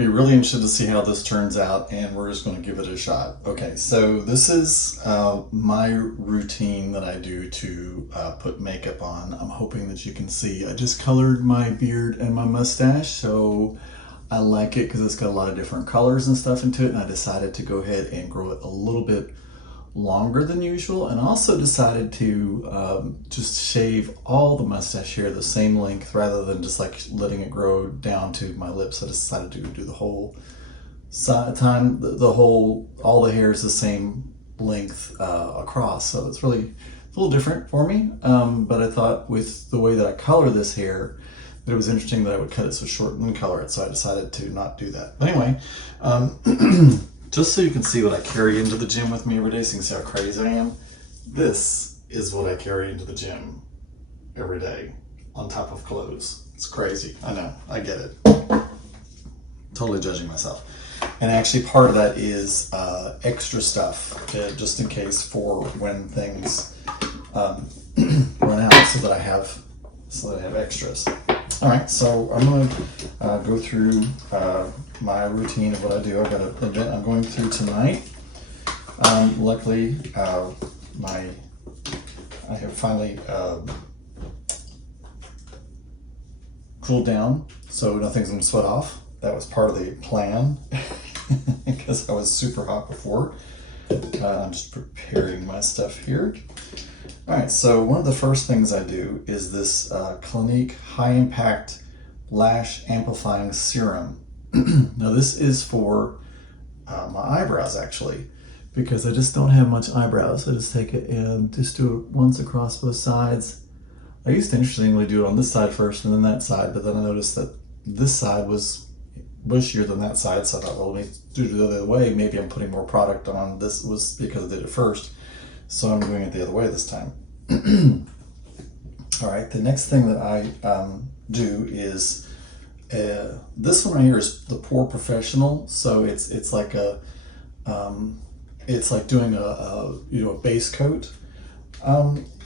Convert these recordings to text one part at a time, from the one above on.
be really interested to see how this turns out, and we're just going to give it a shot. Okay, so this is my routine that I do to put makeup on. I'm hoping that you can see. I just colored my beard and my mustache, so I like it because it's got a lot of different colors and stuff into it, and I decided to go ahead and grow it a little bit longer than usual, and also decided to just shave all the mustache hair the same length rather than just like letting it grow down to my lips. I decided to do the whole time, all the hair is the same length across, so it's really a little different for me, but I thought with the way that I color this hair that it was interesting that I would cut it so short and then color it, so I decided to not do that. But anyway, just so you can see what I carry into the gym with me every day, so you can see how crazy I am. This is what I carry into the gym every day on top of clothes. It's crazy. I know. I get it. Totally judging myself. And actually part of that is extra stuff, just in case for when things run out, so that I have extras. All right, so I'm going to go through my routine of what I do. I've got an event I'm going through tonight. Luckily, I have finally cooled down, so nothing's going to sweat off. That was part of the plan because I was super hot before. I'm just preparing my stuff here. All right, so one of the first things I do is this Clinique High Impact Lash Amplifying Serum. Now this is for my eyebrows actually, because I just don't have much eyebrows. I just take it and just do it once across both sides. I used to interestingly do it on this side first and then that side, but then I noticed that this side was bushier than that side, so I thought, well, let me do it the other way. Maybe I'm putting more product on. This was because I did it first, so I'm doing it the other way this time. All right, the next thing that I do is this one right here is the Pore Professional. So it's like a it's like doing a base coat.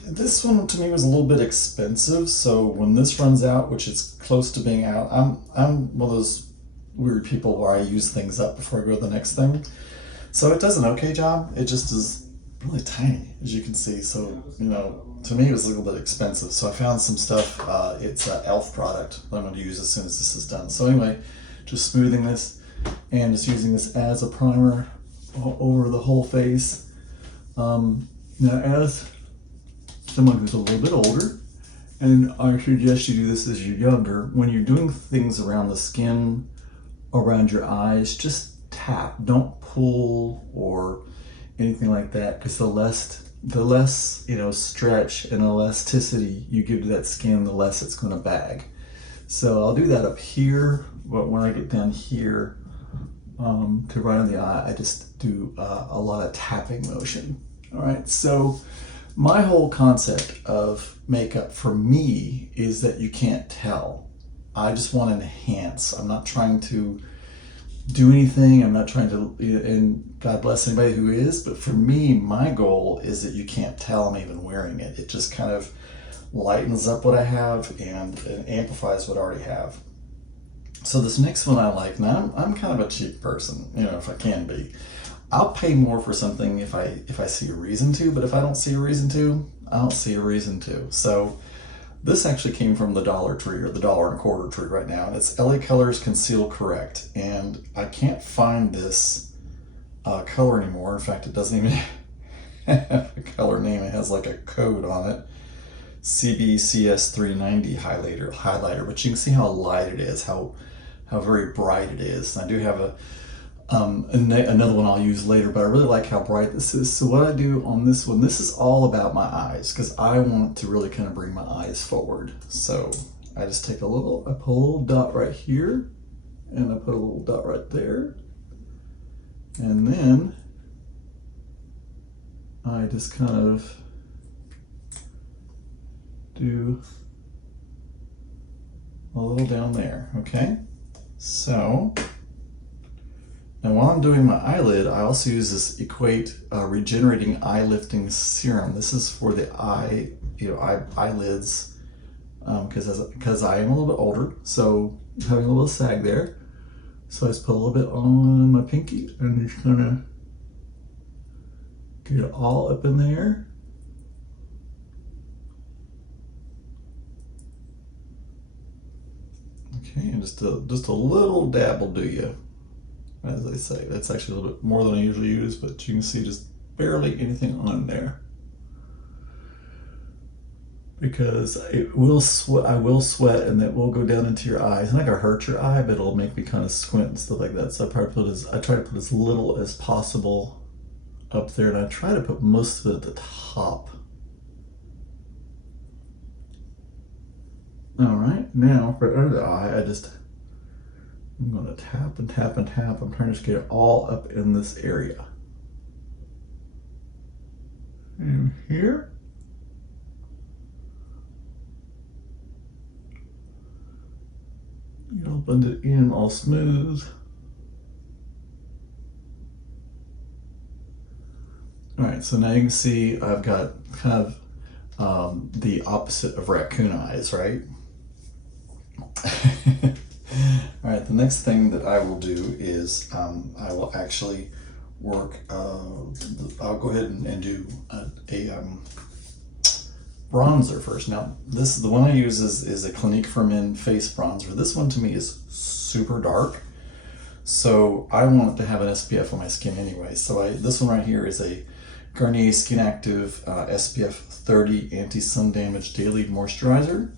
This one to me was a little bit expensive, so when this runs out, which is close to being out, I'm one of those weird people where I use things up before I go to the next thing. So it does an okay job. It just is really tiny, as you can see. So, to me it was a little bit expensive. So I found some stuff, it's an e.l.f. product that I'm going to use as soon as this is done. So anyway, just smoothing this and just using this as a primer over the whole face. Now as someone who's a little bit older, and I suggest you do this as you're younger, when you're doing things around the skin, around your eyes, just tap, don't pull or anything like that, because the less stretch and elasticity you give to that skin, the less it's going to bag. So I'll do that up here, but when I get down here to right on the eye, I just do a lot of tapping motion. All right, so my whole concept of makeup for me is that you can't tell. I just want to enhance. I'm not trying to do anything. I'm not trying to, and God bless anybody who is, but for me, my goal is that you can't tell I'm even wearing it. It just kind of lightens up what I have and amplifies what I already have. So this next one I like. Now I'm kind of a cheap person, if I can be. I'll pay more for something if I see a reason to, but if I don't see a reason to, I don't see a reason to. So this actually came from the Dollar Tree, or the $1.25 tree right now, and it's LA Colors Conceal Correct. And I can't find this color anymore. In fact, it doesn't even have a color name. It has like a code on it, CBCS390 highlighter. But you can see how light it is, how very bright it is. And I do have another one I'll use later, but I really like how bright this is. So what I do on this one, this is all about my eyes, because I want to really kind of bring my eyes forward. So I just take I put a little dot right here, and I put a little dot right there, and then I just kind of do a little down there, okay? So now while I'm doing my eyelid, I also use this Equate Regenerating Eye Lifting Serum. This is for the eyelids, because I am a little bit older, so I'm having a little sag there. So I just put a little bit on my pinky and just gonna get it all up in there. Okay, and just a little dab will do you, as they say. That's actually a little bit more than I usually use, but you can see just barely anything on there. Because it will sweat, I will sweat, and that will go down into your eyes. It's not gonna hurt your eye, but it'll make me kind of squint and stuff like that. So I try to put as little as possible up there, and I try to put most of it at the top. All right, now for the other eye, I'm gonna tap and tap and tap. I'm trying to just get it all up in this area. And here. I'll blend it in all smooth. All right, so now you can see I've got kind of the opposite of raccoon eyes, right? All right, the next thing that I will do is I will actually work, I'll go ahead and do a bronzer first. Now, the one I use is a Clinique for Men face bronzer. This one to me is super dark, so I want to have an SPF on my skin anyway. So this one right here is a Garnier Skin Active SPF 30 Anti-Sun Damage Daily Moisturizer.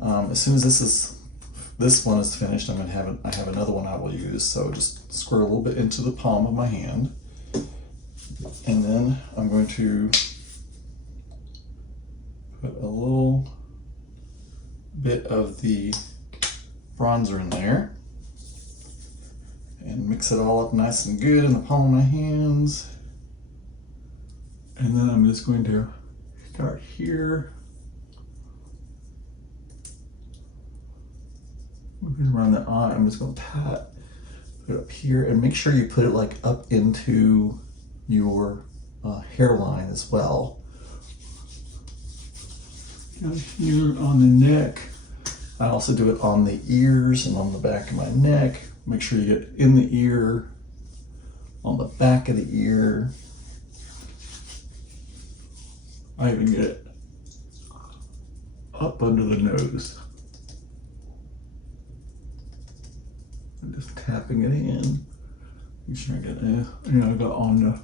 As soon as this one is finished, I have another one I will use. So just squirt a little bit into the palm of my hand, and then I'm going to put a little bit of the bronzer in there and mix it all up nice and good in the palm of my hands. And then I'm just going to start here, moving around the eye. I'm just going to pat, put it up here, and make sure you put it like up into your hairline as well. Down here on the neck. I also do it on the ears and on the back of my neck. Make sure you get in the ear, on the back of the ear. I even get it up under the nose. I'm just tapping it in. Make sure I get it. I got on the.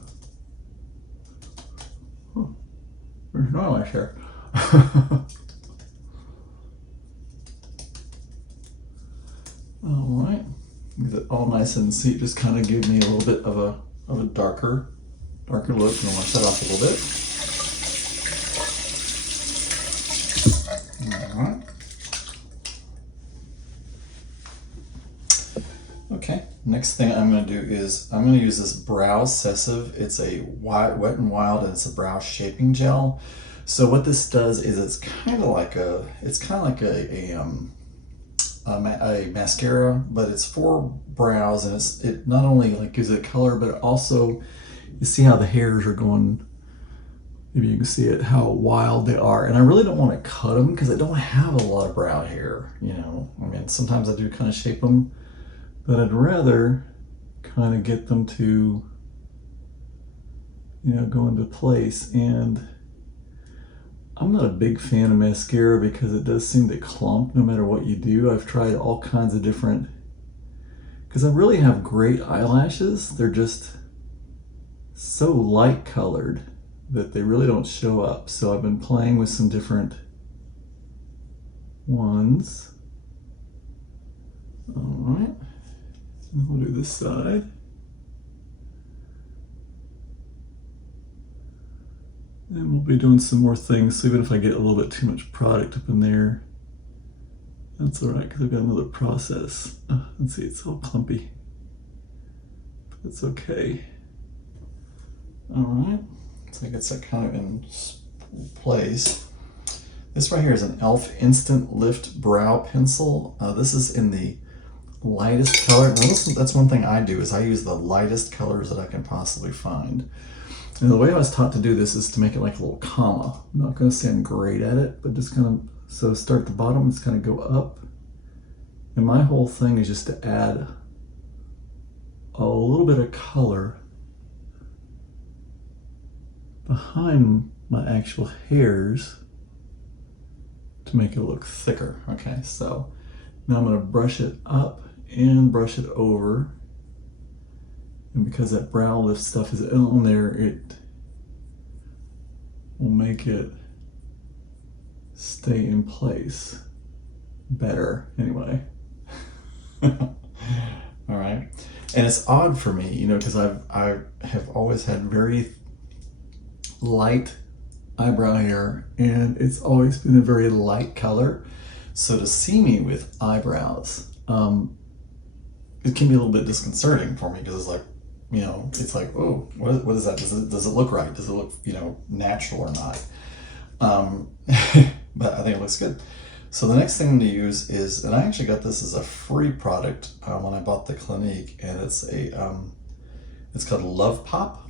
Oh, there's no eyelash here. All right, get it all nice and see. It just kind of gives me a little bit of a darker look. And I'll wash that off a little bit. All right. Okay. Next thing I'm going to do is I'm going to use this Brow Sessive. It's a Wet n Wild, and it's a brow shaping gel. So what this does is it's kind of like a mascara, but it's for brows, and it not only like gives it color, but it also, you see how the hairs are going. Maybe you can see it, how wild they are. And I really don't want to cut them because I don't have a lot of brow hair. You know, I mean, sometimes I do kind of shape them, but I'd rather kind of get them to, go into place. And I'm not a big fan of mascara because it does seem to clump no matter what you do. I've tried all kinds of different, because I really have great eyelashes. They're just so light colored that they really don't show up. So I've been playing with some different ones. All right, and we'll do this side. And we'll be doing some more things, so even if I get a little bit too much product up in there, that's all right, because I've got another process. Let's see, it's all clumpy. That's okay. All right, so it gets that kind of in place. This right here is an e.l.f. Instant Lift Brow Pencil. This is in the lightest color. Now that's one thing I do, is I use the lightest colors that I can possibly find. And the way I was taught to do this is to make it like a little comma. I'm not going to say I'm great at it, but just kind of, so start at the bottom, just kind of go up. And my whole thing is just to add a little bit of color behind my actual hairs to make it look thicker. Okay, so now I'm going to brush it up and brush it over. And because that brow lift stuff is on there, it will make it stay in place better anyway. All right. And it's odd for me, you know, because I have always had very light eyebrow hair, and it's always been a very light color. So to see me with eyebrows, it can be a little bit disconcerting for me, because it's like, you know, it's like, oh, what is that? Does it look right? Does it look, you know, natural or not? But I think it looks good. So the next thing I'm going to use is, and I actually got this as a free product when I bought the Clinique, and it's it's called Love Pop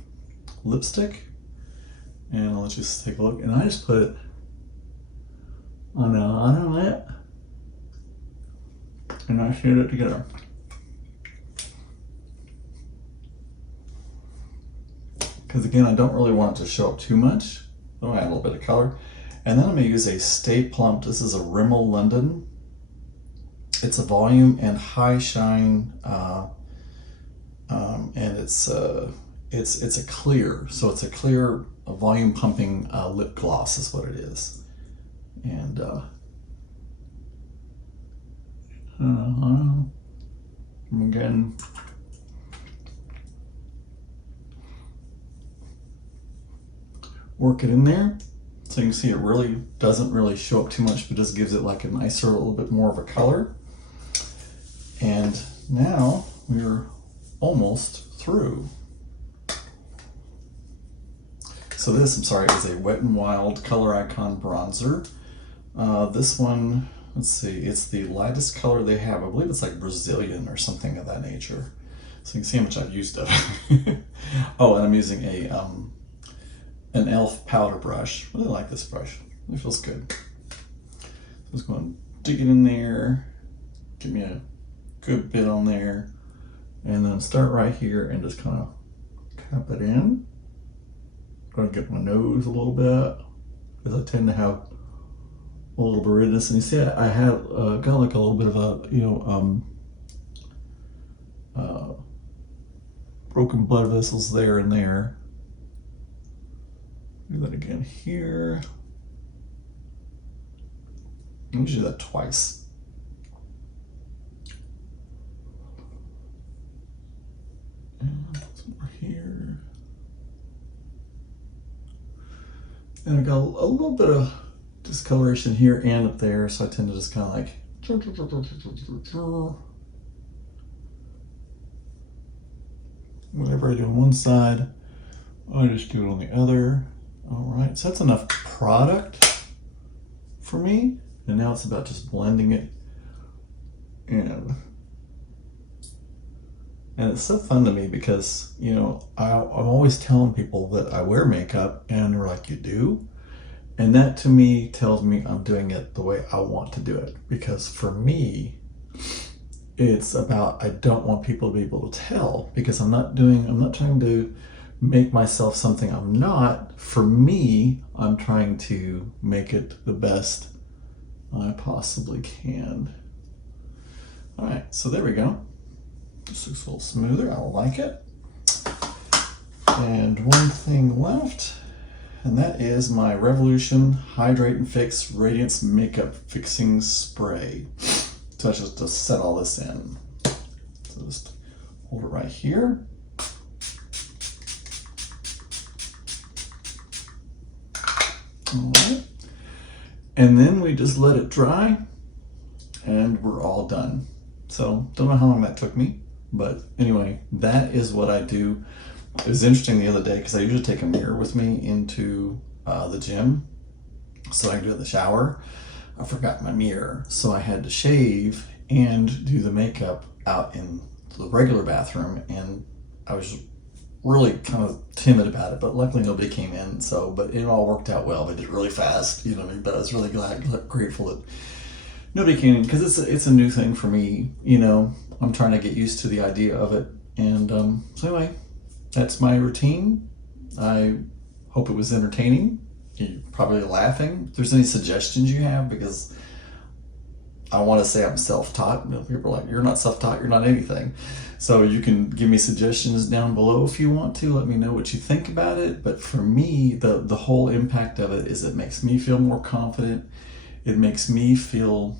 lipstick. And I'll just take a look, and I just put it on the lip, and I shade it together. Because again, I don't really want it to show up too much. I'll add a little bit of color. And then I'm going to use a Stay Plump. This is a Rimmel London. It's a volume and high shine, and it's a clear. So it's a clear volume pumping lip gloss is what it is. And again, work it in there. So you can see it really doesn't really show up too much, but just gives it like a nicer, a little bit more of a color. And now we're almost through. So this, I'm sorry, is a Wet n Wild Color Icon bronzer. This one, let's see, it's the lightest color they have. I believe it's like Brazilian or something of that nature. So you can see how much I've used of it. Oh, and I'm using an e.l.f. powder brush. Really like this brush. It feels good. Just going to dig it in there, give me a good bit on there, and then start right here and just kind of cap it in. I'm going to get my nose a little bit, because I tend to have a little bit of redness. And you see I have got like a little bit of a, you know, broken blood vessels there and there. Do that again here. Let me do that twice. And some more here. And I got a little bit of discoloration here and up there, so I tend to just kind of like whatever I do on one side, I just do it on the other. All right, so that's enough product for me. And now it's about just blending it in. And it's so fun to me because, you know, I'm always telling people that I wear makeup, and they're like, you do? And that to me tells me I'm doing it the way I want to do it. Because for me, it's about, I don't want people to be able to tell, because I'm not trying to make myself something I'm not. For me, I'm trying to make it the best I possibly can. All right, so there we go. This looks a little smoother. I like it. And one thing left, and that is my Revolution Hydrate and Fix Radiance Makeup Fixing Spray. So I just set all this in. So just hold it right here. All right. And then we just let it dry, and we're all done. So don't know how long that took me, but anyway, that is what I do. It was interesting the other day because I usually take a mirror with me into the gym so I can do it in the shower. I forgot my mirror, so I had to shave and do the makeup out in the regular bathroom, and I was really kind of timid about it, but luckily nobody came in. So, but it all worked out well. They did it really fast, you know what I mean? But I was really grateful that nobody came in, because it's a new thing for me. You know, I'm trying to get used to the idea of it And so anyway, that's my routine. I hope it was entertaining. You're probably laughing. If there's any suggestions you have, because I want to say I'm self-taught. People are like, you're not self-taught, you're not anything. So you can give me suggestions down below if you want to. Let me know what you think about it. But for me, the whole impact of it is it makes me feel more confident. It makes me feel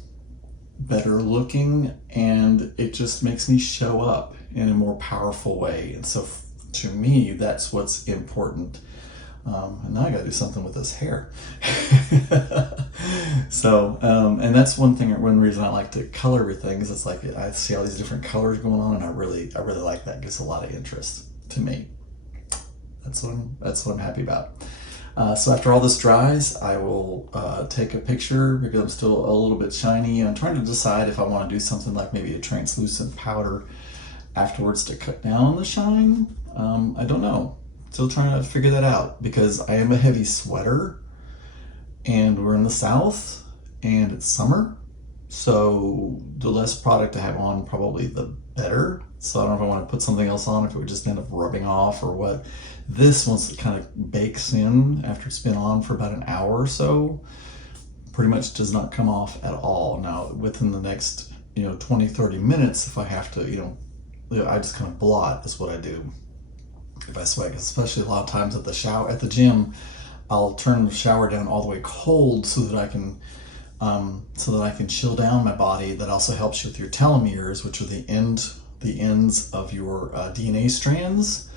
better looking, and it just makes me show up in a more powerful way. And so to me, that's what's important. And now I gotta do something with this hair. So, and that's one reason I like to color everything, is it's like I see all these different colors going on, and I really like that. It gets a lot of interest to me. That's what I'm happy about. So after all this dries, I will take a picture, because I'm still a little bit shiny. I'm trying to decide if I want to do something like maybe a translucent powder afterwards to cut down on the shine. I don't know. Still trying to figure that out, because I am a heavy sweater, and we're in the South, and it's summer. So the less product I have on, probably the better. So I don't know if I want to put something else on, if it would just end up rubbing off or what. This, once it kind of bakes in after it's been on for about an hour or so, pretty much does not come off at all. Now, within the next 20-30 minutes, if I have to, I just kind of blot is what I do if I sweat. Especially a lot of times at the gym, I'll turn the shower down all the way cold so that I can chill down my body. That also helps you with your telomeres, which are the ends of your DNA strands,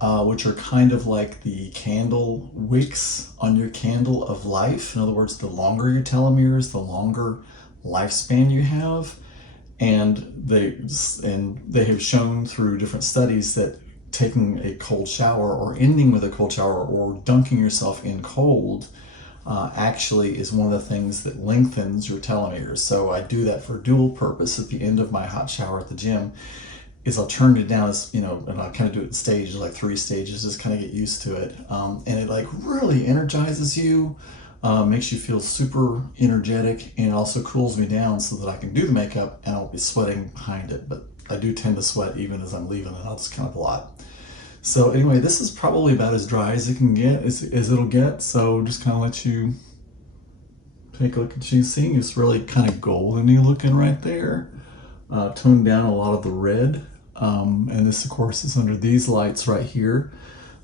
which are kind of like the candle wicks on your candle of life. In other words, the longer your telomeres, the longer lifespan you have. And they have shown through different studies that taking a cold shower, or ending with a cold shower, or dunking yourself in cold, actually is one of the things that lengthens your telomeres. So I do that for dual purpose. At the end of my hot shower at the gym, is I'll turn it down, as and I'll kind of do it in stages, like 3 stages, just kind of get used to it. And it like really energizes you, makes you feel super energetic, and also cools me down so that I can do the makeup and I'll be sweating behind it. But I do tend to sweat even as I'm leaving, and I'll just kind of blot. So anyway, this is probably about as dry as it can get, as it'll get. So just kind of let you take a look at you. Seeing it's really kind of goldeny looking right there. Toned down a lot of the red. And this, of course, is under these lights right here.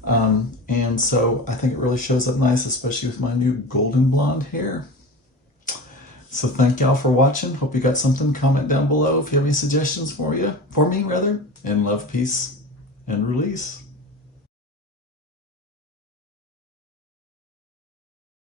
And so I think it really shows up nice, especially with my new golden blonde hair. So thank y'all for watching. Hope you got something. Comment down below if you have any suggestions for me, and love, peace, and release.